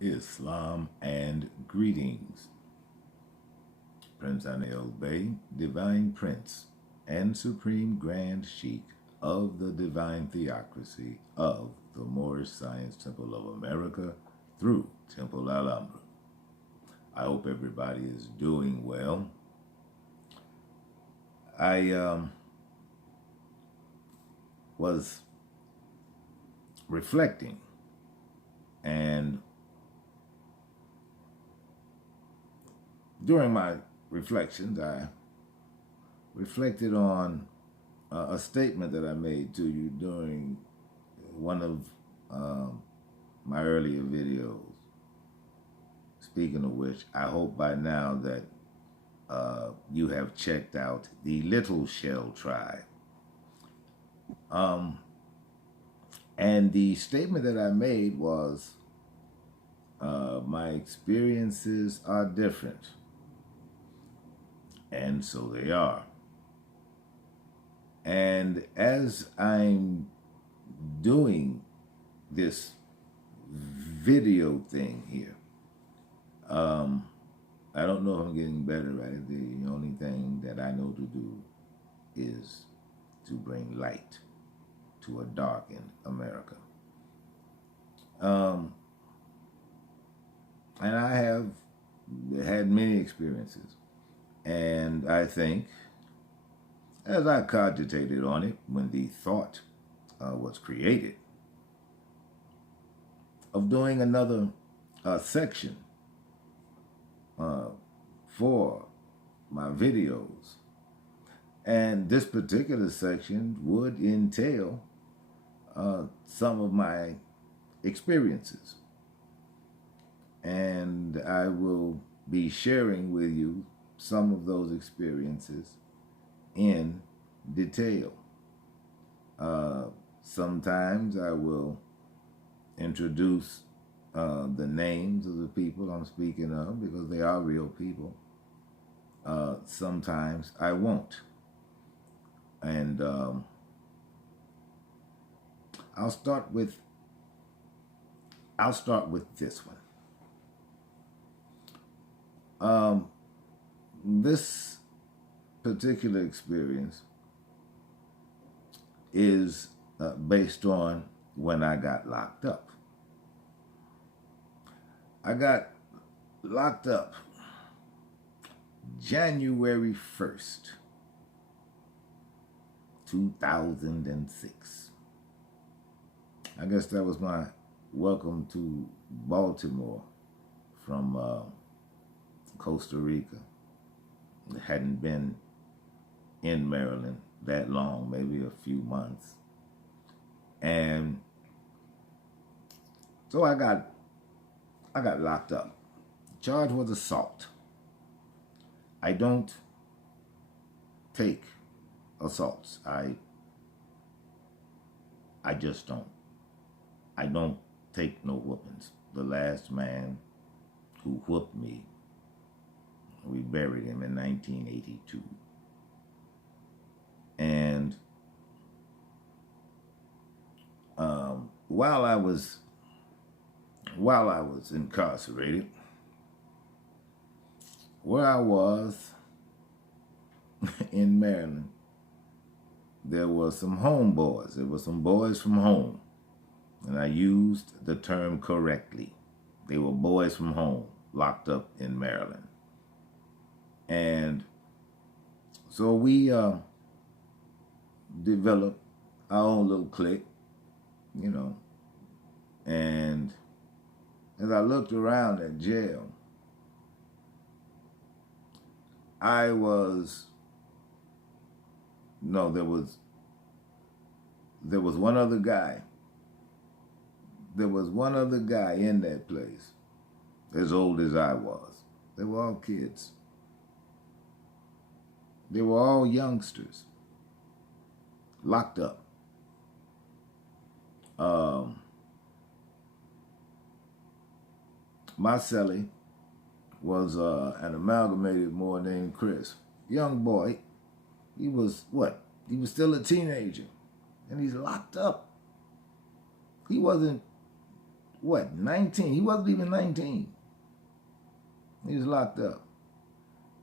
Islam and greetings. Princeanaelbey, Divine Prince and Supreme Grand Sheik of the Divine Theocracy of the Moorish Science Temple of America through Temple Alhambra. I hope everybody is doing well. I was reflecting, and during my reflections, I reflected on a statement that I made to you during one of my earlier videos. Speaking of which, I hope by now that you have checked out the Little Shell Tribe. And the statement that I made was, my experiences are different. And so they are. And as I'm doing this video thing here, I don't know if I'm getting better at it. The only thing that I know to do is to bring light to a darkened America. And I have had many experiences. And I think, as I cogitated on it when the thought was created, of doing another section for my videos. And this particular section would entail some of my experiences. And I will be sharing with you some of those experiences in detail. Sometimes I will introduce the names of the people I'm speaking of because they are real people. Sometimes I won't. And I'll start with this one. This particular experience is based on when I got locked up. I got locked up January 1st, 2006. I guess that was my welcome to Baltimore from Costa Rica. I hadn't been in Maryland that long, maybe a few months. And so I got locked up. The charge was assault. I don't take assaults. I just don't. I don't take no whoopings. The last man who whooped me, we buried him in 1982. And while I was incarcerated, where I was in Maryland, there were some homeboys. There were some boys from home. And I used the term correctly. They were boys from home, locked up in Maryland. And so we developed our own little clique, you know. And as I looked around at jail, there was one other guy. There was one other guy in that place, as old as I was. They were all kids. They were all youngsters, locked up. My cellie was an amalgamated Moor named Chris. Young boy. He was what? He was still a teenager. And he's locked up. He wasn't what, 19? He wasn't even 19. He was locked up.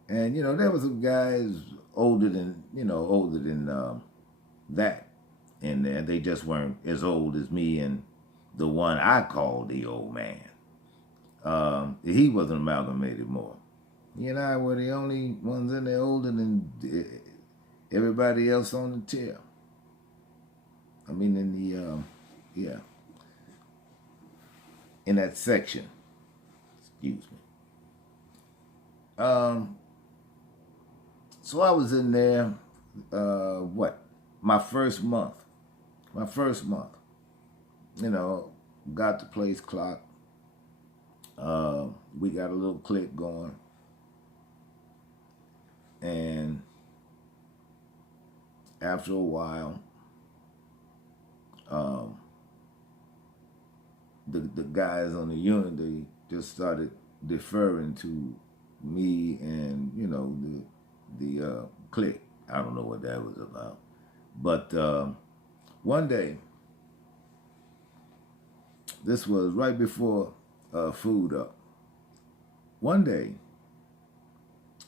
And, there was some guys older than, that in there. They just weren't as old as me and the one I called the old man. He wasn't amalgamated more. He and I were the only ones in there older than everybody else on the tier. I mean, in the, in that section. Excuse me. So I was in there, my first month. Got the place clocked. We got a little clique going. And after a while, the guys on the unit, they just started deferring to me and, the clique. I don't know what that was about. But one day, this was right before food up. One day,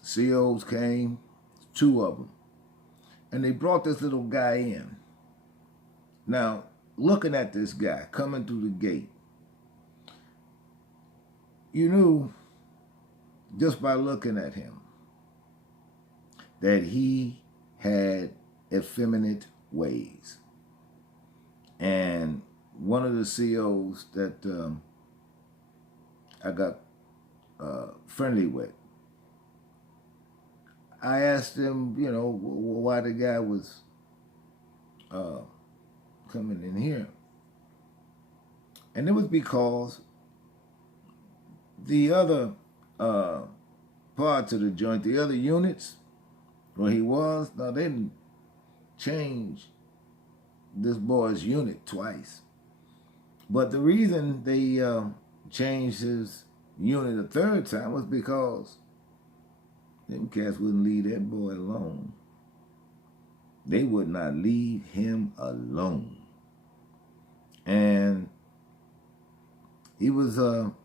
COs came, 2 of them, and they brought this little guy in. Now, looking at this guy coming through the gate, you knew just by looking at him that he had effeminate ways. And one of the COs that I got friendly with, I asked him, why the guy was coming in here. And it was because the other parts of the joint, the other units where he was, now they didn't change this boy's unit twice. But the reason they changed his unit a 3rd time was because them cats wouldn't leave that boy alone. They would not leave him alone. And he was in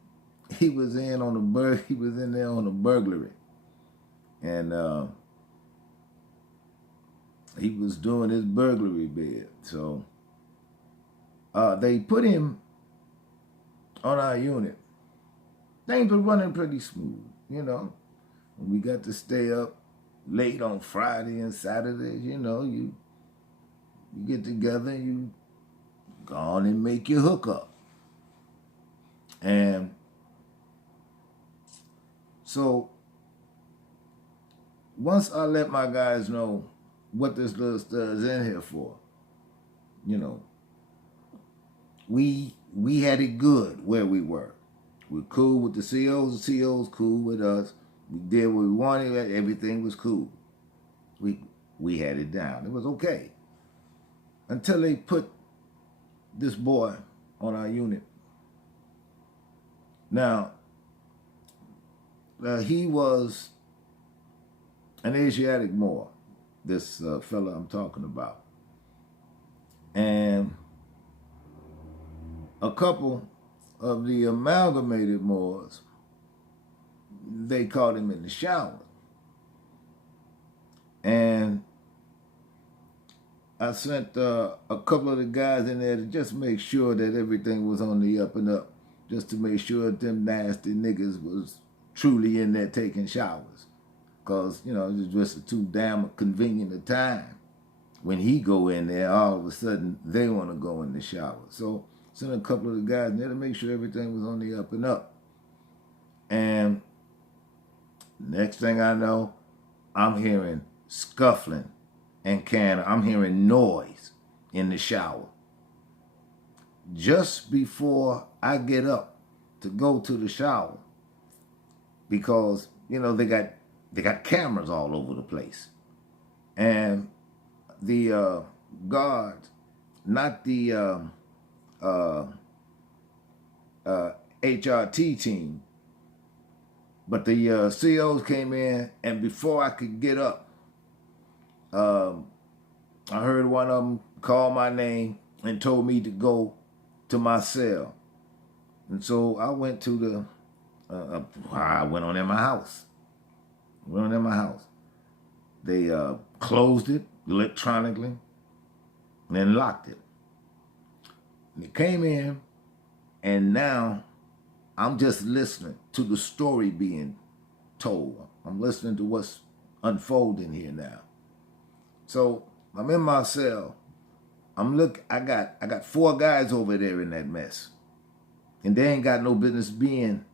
there on a burglary. And he was doing his burglary bid. So they put him on our unit. Things were running pretty smooth, We got to stay up late on Friday and Saturdays, you get together and you go on and make your hookup. And so once I let my guys know what this little stud is in here for, we had it good where we were. We're cool with the COs, the COs cool with us. We did what we wanted, everything was cool. We had it down. It was okay. Until they put this boy on our unit. Now, he was an Asiatic Moor, this fella I'm talking about. And a couple of the amalgamated Moors, they caught him in the shower. And I sent a couple of the guys in there to just make sure that everything was on the up and up, just to make sure that them nasty niggas was truly in there taking showers. Because, it was just too damn convenient a time. When he go in there, all of a sudden, they want to go in the shower. So, sent a couple of the guys in there to make sure everything was on the up and up. And next thing I know, I'm hearing scuffling and I'm hearing noise in the shower. Just before I get up to go to the shower, because, they got cameras all over the place. And the guards, not the HRT team, but the COs came in, and before I could get up, I heard one of them call my name and told me to go to my cell. And so I went to I went on in my house. Went on in my house. They closed it electronically and then locked it. And they came in, and now I'm just listening to the story being told. I'm listening to what's unfolding here now. So I'm in my cell. I got 4 guys over there in that mess. And they ain't got no business being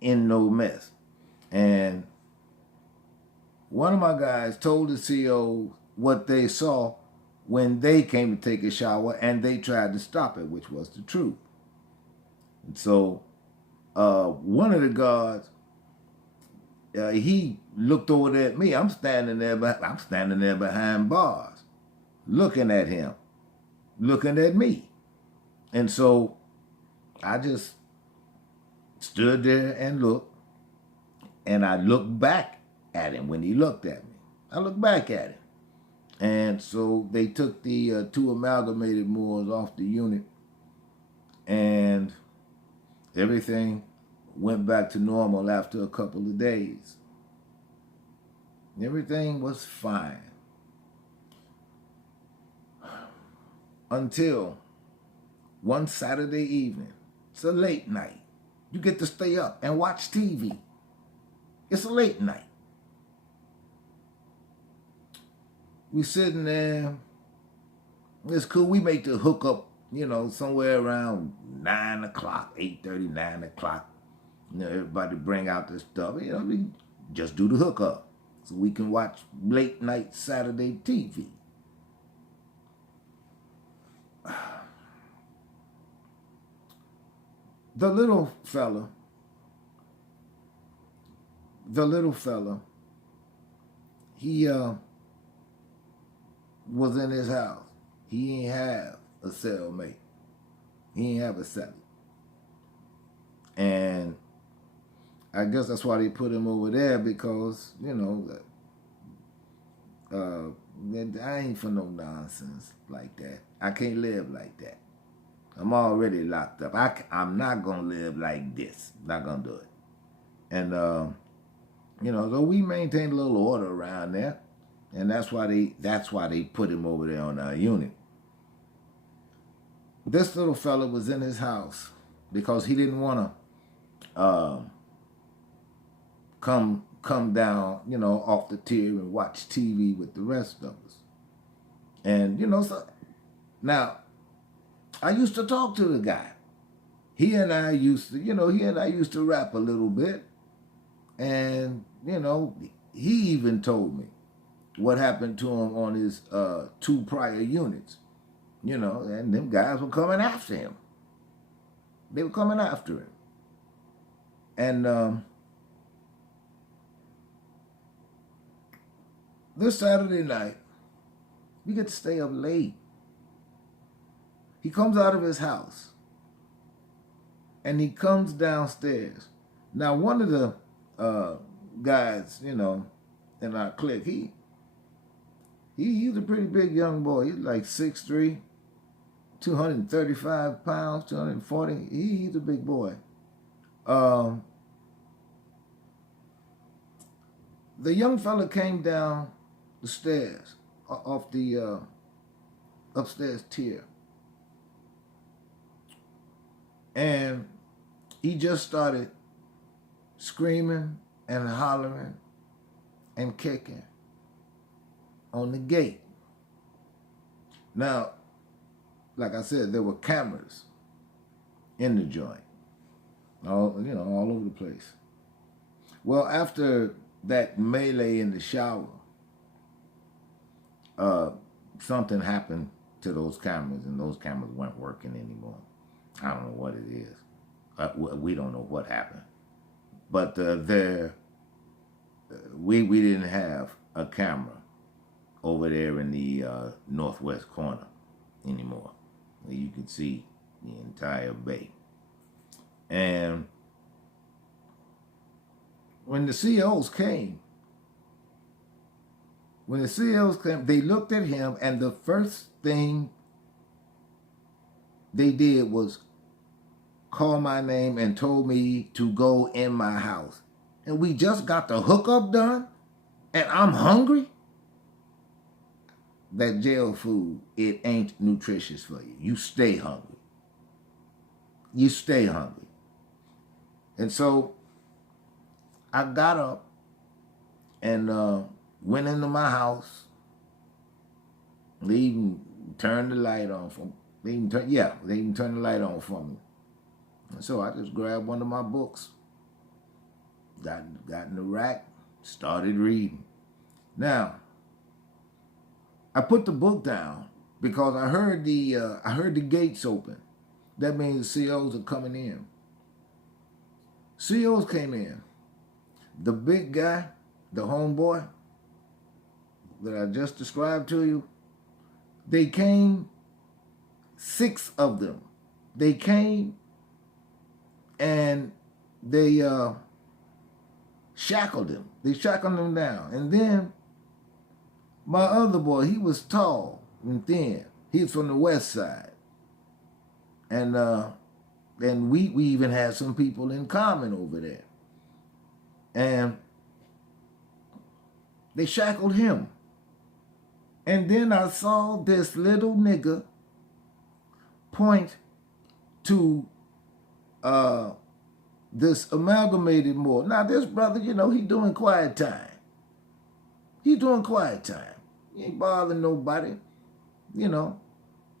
in no mess. And one of my guys told the CO what they saw when they came to take a shower, and they tried to stop it, which was the truth. And so one of the guards, he looked over there at me. I'm standing there behind bars, looking at him, looking at me. And so I just stood there and looked, and I looked back at him when he looked at me. I looked back at him. And so they took the 2 amalgamated Moors off the unit, and everything went back to normal after a couple of days. Everything was fine. Until one Saturday evening. It's a late night. You get to stay up and watch TV. It's a late night. We sitting there. It's cool. We make the hookup, somewhere around 9 o'clock, 8:30, 9 o'clock. Everybody bring out their stuff. We just do the hookup so we can watch late night Saturday TV. The little fella, he was in his house. He ain't have a cellmate. He ain't have a cellie. And I guess that's why they put him over there, because, I ain't for no nonsense like that. I can't live like that. I'm already locked up. I'm not going to live like this. Not going to do it. And, so we maintain a little order around there. And that's why they put him over there on our unit. This little fella was in his house because he didn't want to come down, off the tier and watch TV with the rest of us. And, so now I used to talk to the guy. He and I used to rap a little bit. And, he even told me what happened to him on his 2 prior units. And them guys were coming after him. They were coming after him. And this Saturday night, we get to stay up late. He comes out of his house, and he comes downstairs. Now, one of the guys, in our clique, he's a pretty big young boy. He's like 6'3", 235 pounds, 240. He's a big boy. The young fella came down the stairs off the upstairs tier. And he just started screaming and hollering and kicking on the gate. Now, like I said, there were cameras in the joint, all over the place. Well, after that melee in the shower, something happened to those cameras, and those cameras weren't working anymore. I don't know what it is. We don't know what happened, but we didn't have a camera over there in the northwest corner anymore, where you could see the entire bay. And when the COs came, they looked at him, and the first thing they did was called my name and told me to go in my house. And we just got the hookup done and I'm hungry? That jail food, it ain't nutritious for you. You stay hungry. You stay hungry. And so I got up and went into my house. They even turned the light on for me. They even turned the light on for me. And so I just grabbed one of my books, got in the rack, started reading. Now, I put the book down because I heard the gates open. That means the COs are coming in. COs came in. The big guy, the homeboy that I just described to you, they came, 6 of them. They came and they shackled him. They shackled him down. And then my other boy, he was tall and thin. He was from the west side. And we even had some people in common over there. And they shackled him. And then I saw this little nigga point to this amalgamated more. Now this brother, you know, he doing quiet time. He doing quiet time. He ain't bothering nobody, you know.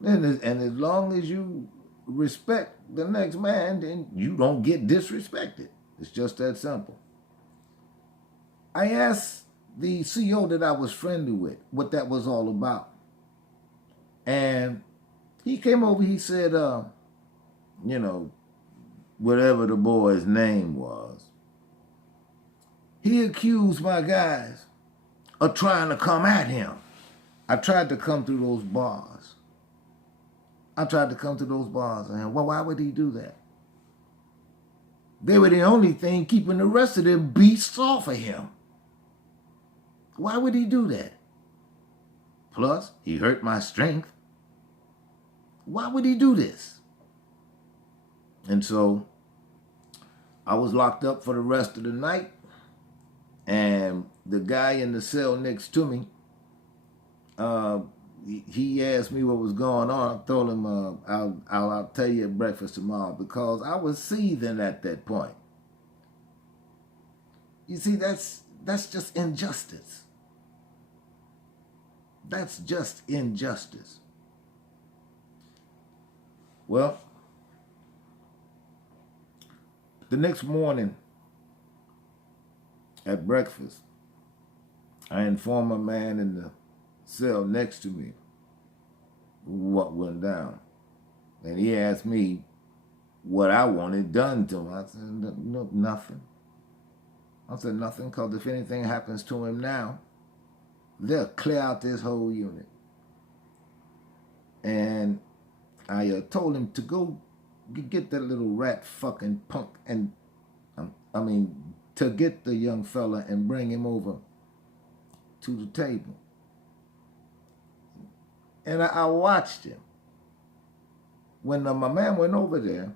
And as long as you respect the next man, then you don't get disrespected. It's just that simple. I asked the CO that I was friendly with what that was all about. And he came over, he said, you know, whatever the boy's name was, he accused my guys of trying to come at him. I tried to come through those bars. And well, why would he do that? They were the only thing keeping the rest of them beasts off of him. Why would he do that? Plus, he hurt my strength. Why would he do this? And so I was locked up for the rest of the night. And the guy in the cell next to me, he asked me what was going on. I told him, I'll tell you at breakfast tomorrow, because I was seething at that point. You see, that's just injustice. That's just injustice. Well, the next morning at breakfast, I informed a man in the cell next to me what went down. And he asked me what I wanted done to him. I said, no, nothing. I said, nothing, because if anything happens to him now, they'll clear out this whole unit. And I told him to go get that little rat fucking punk, and to get the young fella and bring him over to the table. And I watched him. When my man went over there,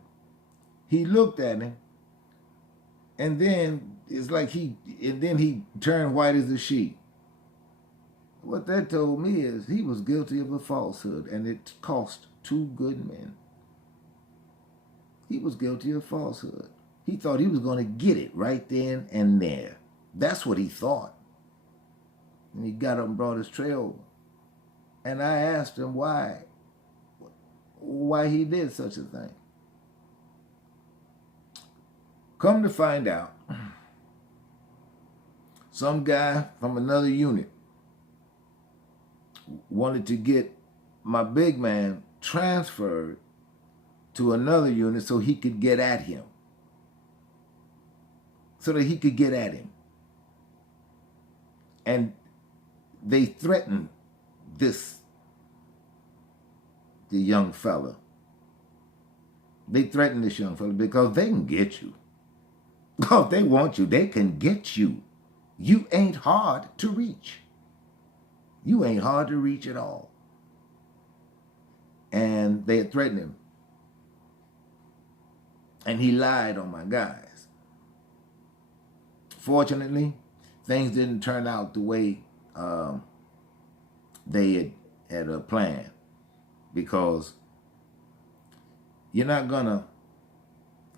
he looked at him, and then it's like he turned white as a sheet. What that told me is he was guilty of a falsehood, and it cost 2 good men. He was guilty of falsehood. He thought he was going to get it right then and there. That's what he thought. And he got up and brought his tray over. And I asked him why he did such a thing. Come to find out, some guy from another unit wanted to get my big man transferred to another unit so he could get at him. And they threatened the young fella. They threatened this young fella because they can get you. If they want you, they can get you. You ain't hard to reach. You ain't hard to reach at all. And they had threatened him. And he lied on my guys. Fortunately, things didn't turn out the way they had planned, because you're not going to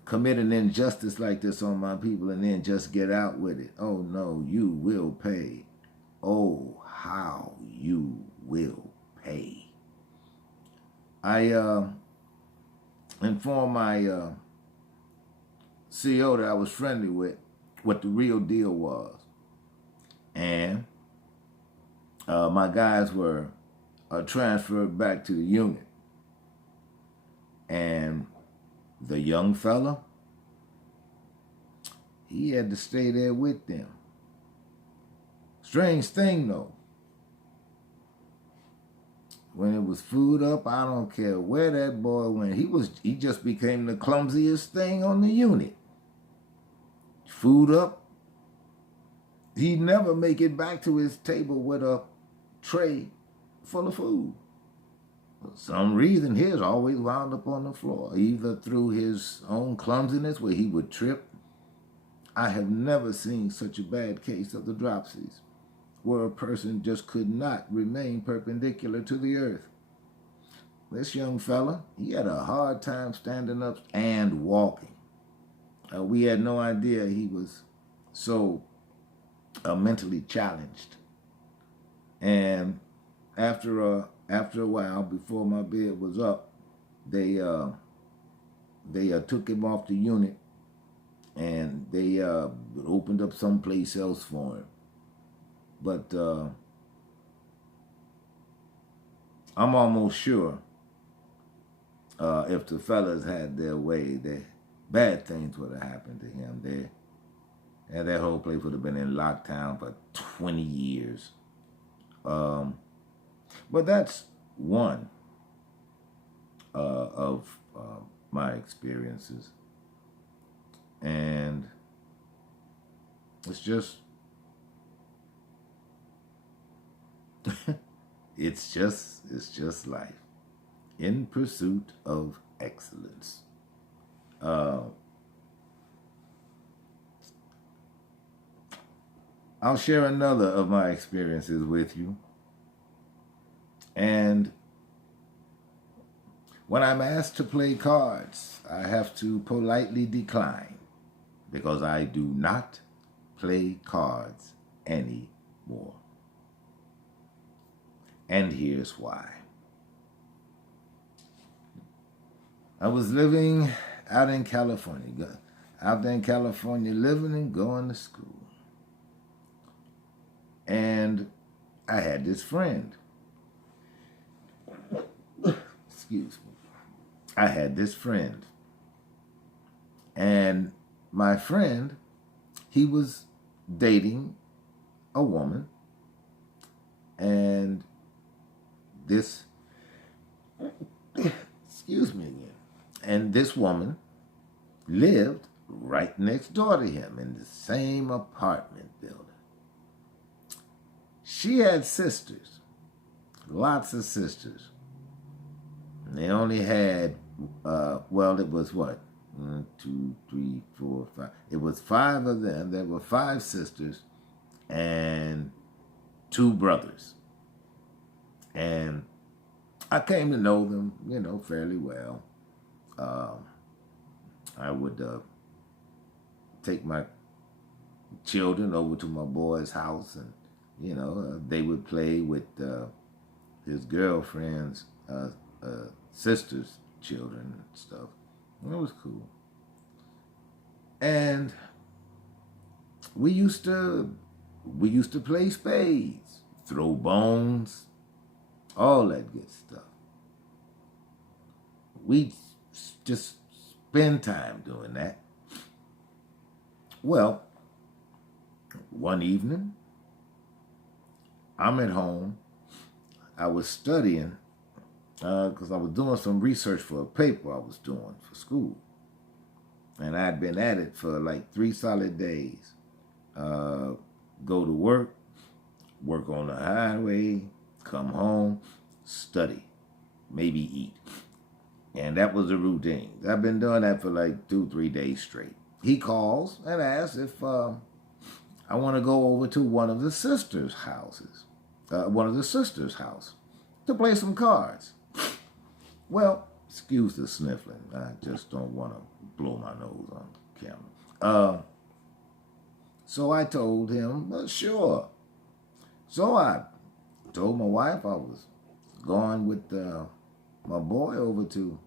commit an injustice like this on my people and then just get out with it. Oh, no, you will pay. Oh, how you will pay. I informed my CEO that I was friendly with what the real deal was. And my guys were transferred back to the unit. And the young fella, he had to stay there with them. Strange thing, though. When it was food up, I don't care where that boy went. He just became the clumsiest thing on the unit. Food up, he'd never make it back to his table with a tray full of food. For some reason, his always wound up on the floor, either through his own clumsiness where he would trip. I have never seen such a bad case of the dropsies, where a person just could not remain perpendicular to the earth. This young fella, he had a hard time standing up and walking. We had no idea he was so mentally challenged. And after a while, before my bed was up, they took him off the unit, and they opened up someplace else for him. But I'm almost sure if the fellas had their way, bad things would have happened to him. That whole place would have been in lockdown for 20 years. But that's one of my experiences. And it's just it's just life in pursuit of excellence. I'll share another of my experiences with you. And when I'm asked to play cards, I have to politely decline, because I do not play cards anymore. And here's why. I was living out in California, living and going to school. And I had this friend. Excuse me. I had this friend. And my friend, he was dating a woman. And this, excuse me again. And this woman lived right next door to him in the same apartment building. She had sisters, lots of sisters. And they only had, it was what? 1, 2, 3, 4, 5. It was 5 of them. There were 5 sisters and 2 brothers. And I came to know them, fairly well. I would take my children over to my boy's house, and they would play with his girlfriend's sister's children and stuff. And it was cool. And we used to play spades, throw bones, all that good stuff. We just spend time doing that. Well, one evening, I'm at home. I was studying because I was doing some research for a paper I was doing for school. And I'd been at it for like 3 solid days. Go to work on the highway, come home, study, maybe eat. And that was the routine. I've been doing that for like 2-3 days straight. He calls and asks if I want to go over to one of the sisters' houses, to play some cards. Well, excuse the sniffling. I just don't want to blow my nose on camera. So I told him, well, sure. So I told my wife I was going with my boy over to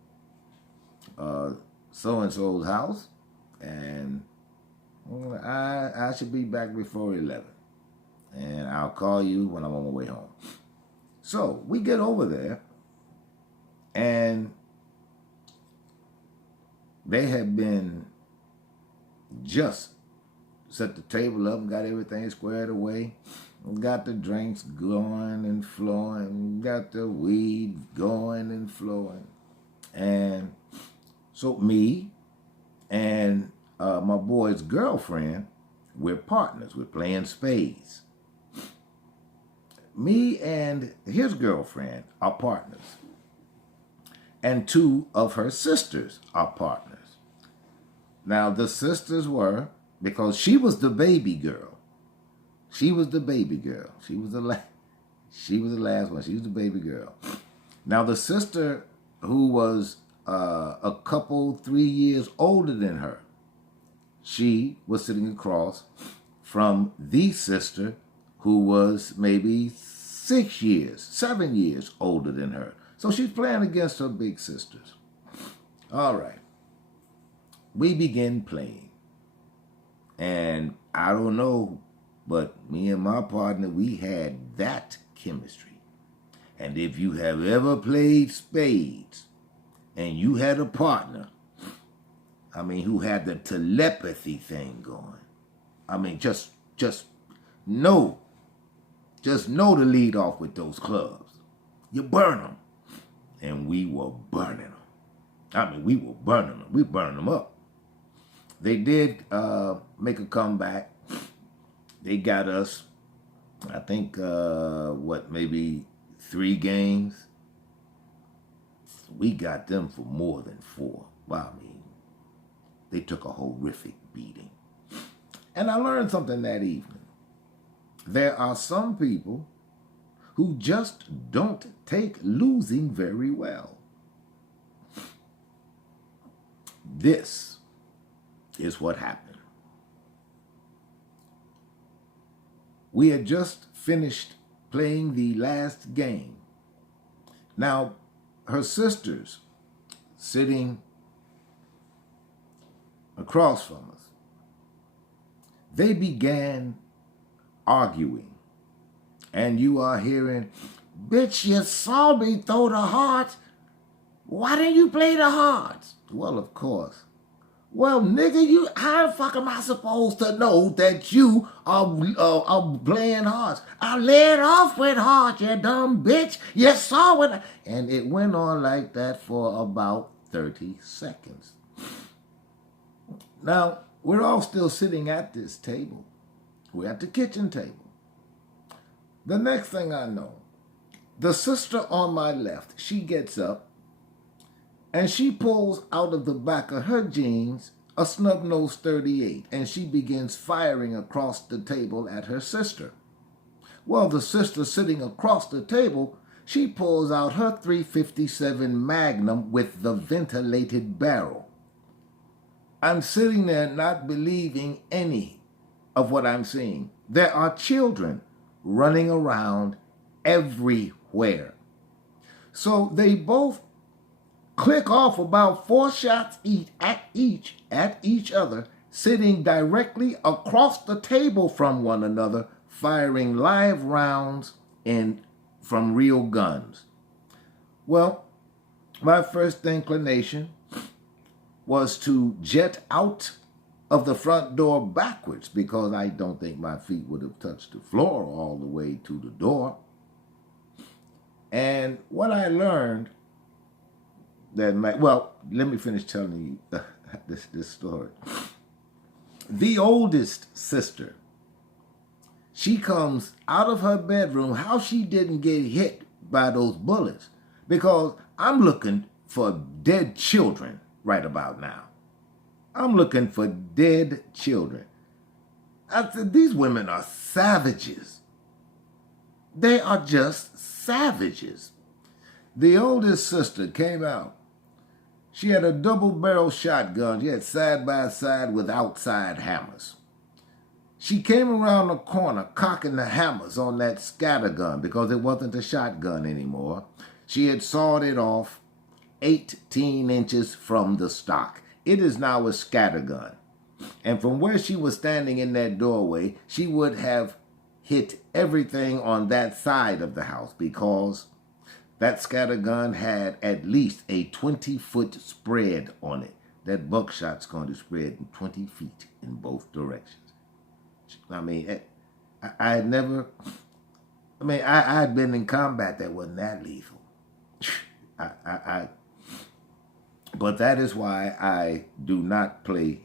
so-and-so's house, and I should be back before 11. And I'll call you when I'm on my way home. So we get over there, and they had been just set the table up and got everything squared away. Got the drinks going and flowing. Got the weed going and flowing. And so me and my boy's girlfriend, we're partners. We're playing spades. Me and his girlfriend are partners. And 2 of her sisters are partners. Now, the sisters were, because she was the baby girl. She was the baby girl. She was the last one. She was the baby girl. Now, the sister who was a couple, 3 years older than her, she was sitting across from the sister who was maybe 6 years, 7 years older than her. So she's playing against her big sisters. All right. We begin playing. And I don't know, but me and my partner, we had that chemistry. And if you have ever played spades and you had a partner, I mean, who had the telepathy thing going, I mean, just know to lead off with those clubs. You burn them. And we were burning them. I mean, we were burning them. We burned them up. They did make a comeback. They got us, I think, maybe 3 games. We got them for more than 4. Wow, I mean, they took a horrific beating. And I learned something that evening. There are some people who just don't take losing very well. This is what happened. We had just finished playing the last game. Now, her sisters sitting across from us, they began arguing. And you are hearing, bitch, you saw me throw the hearts. Why didn't you play the hearts? Well, of course. Well, nigga, how the fuck am I supposed to know that you are playing hearts? I led off with hearts, you dumb bitch. You saw it. And it went on like that for about 30 seconds. Now, we're all still sitting at this table. We're at the kitchen table. The next thing I know, the sister on my left, she gets up and she pulls out of the back of her jeans a snub-nosed 38, and she begins firing across the table at her sister. Well, the sister sitting across the table, she pulls out her .357 Magnum with the ventilated barrel. I'm sitting there not believing any of what I'm seeing. There are children running around everywhere. So they both click off about 4 shots at each other, sitting directly across the table from one another, firing live rounds from real guns. Well, my first inclination was to jet out of the front door backwards, because I don't think my feet would have touched the floor all the way to the door. And what I learned let me finish telling you this story. The oldest sister, she comes out of her bedroom, how she didn't get hit by those bullets, because I'm looking for dead children right about now. I'm looking for dead children. I said, these women are savages. They are just savages. The oldest sister came out. She had a double-barrel shotgun. She had side-by-side with outside hammers. She came around the corner cocking the hammers on that scattergun because it wasn't a shotgun anymore. She had sawed it off 18 inches from the stock. It is now a scattergun. And from where she was standing in that doorway, she would have hit everything on that side of the house because that scattergun had at least a 20-foot spread on it. That buckshot's going to spread 20 feet in both directions. I mean, I had never, I had been in combat that wasn't that lethal. But that is why I do not play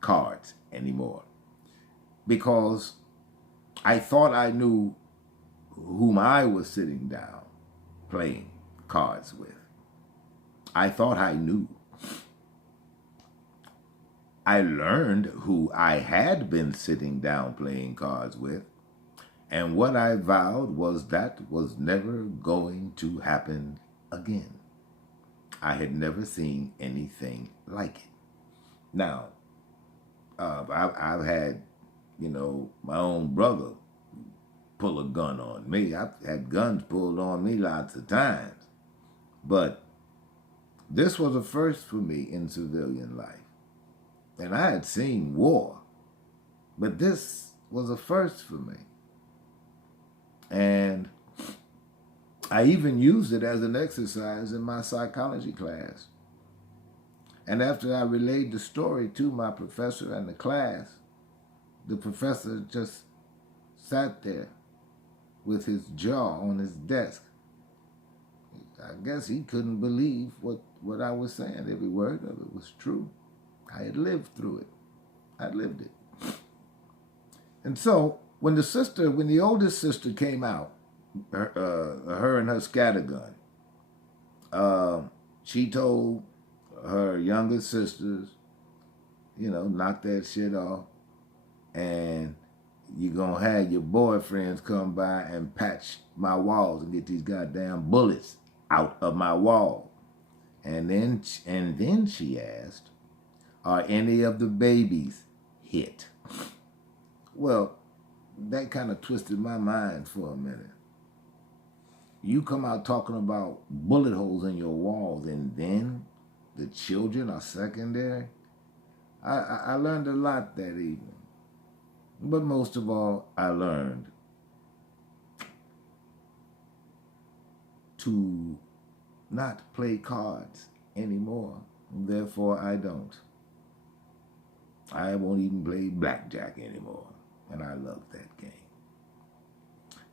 cards anymore. Because I thought I knew whom I was sitting down playing cards with. I thought I knew. I learned who I had been sitting down playing cards with, and what I vowed was that was never going to happen again. I had never seen anything like it. Now, I've had, my own brother pull a gun on me. I've had guns pulled on me lots of times. But this was a first for me in civilian life. And I had seen war, but this was a first for me. And I even used it as an exercise in my psychology class. And after I relayed the story to my professor and the class, the professor just sat there with his jaw on his desk. I guess he couldn't believe what I was saying. Every word of it was true. I had lived through it. I lived it. And so when the oldest sister came out, her and her scattergun, she told her younger sisters, knock that shit off, and you're going to have your boyfriends come by and patch my walls and get these goddamn bullets out of my wall. And then she asked, are any of the babies hit? Well, that kind of twisted my mind for a minute. You come out talking about bullet holes in your walls and then the children are secondary? I learned a lot that evening. But most of all, I learned to not play cards anymore. Therefore, I don't. I won't even play blackjack anymore. And I love that game.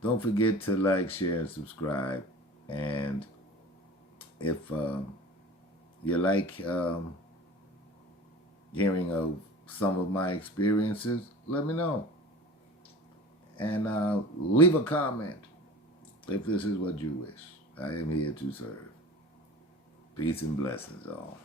Don't forget to like, share, and subscribe. And if you like hearing of some of my experiences, let me know. And leave a comment if this is what you wish. I am here to serve. Peace and blessings all.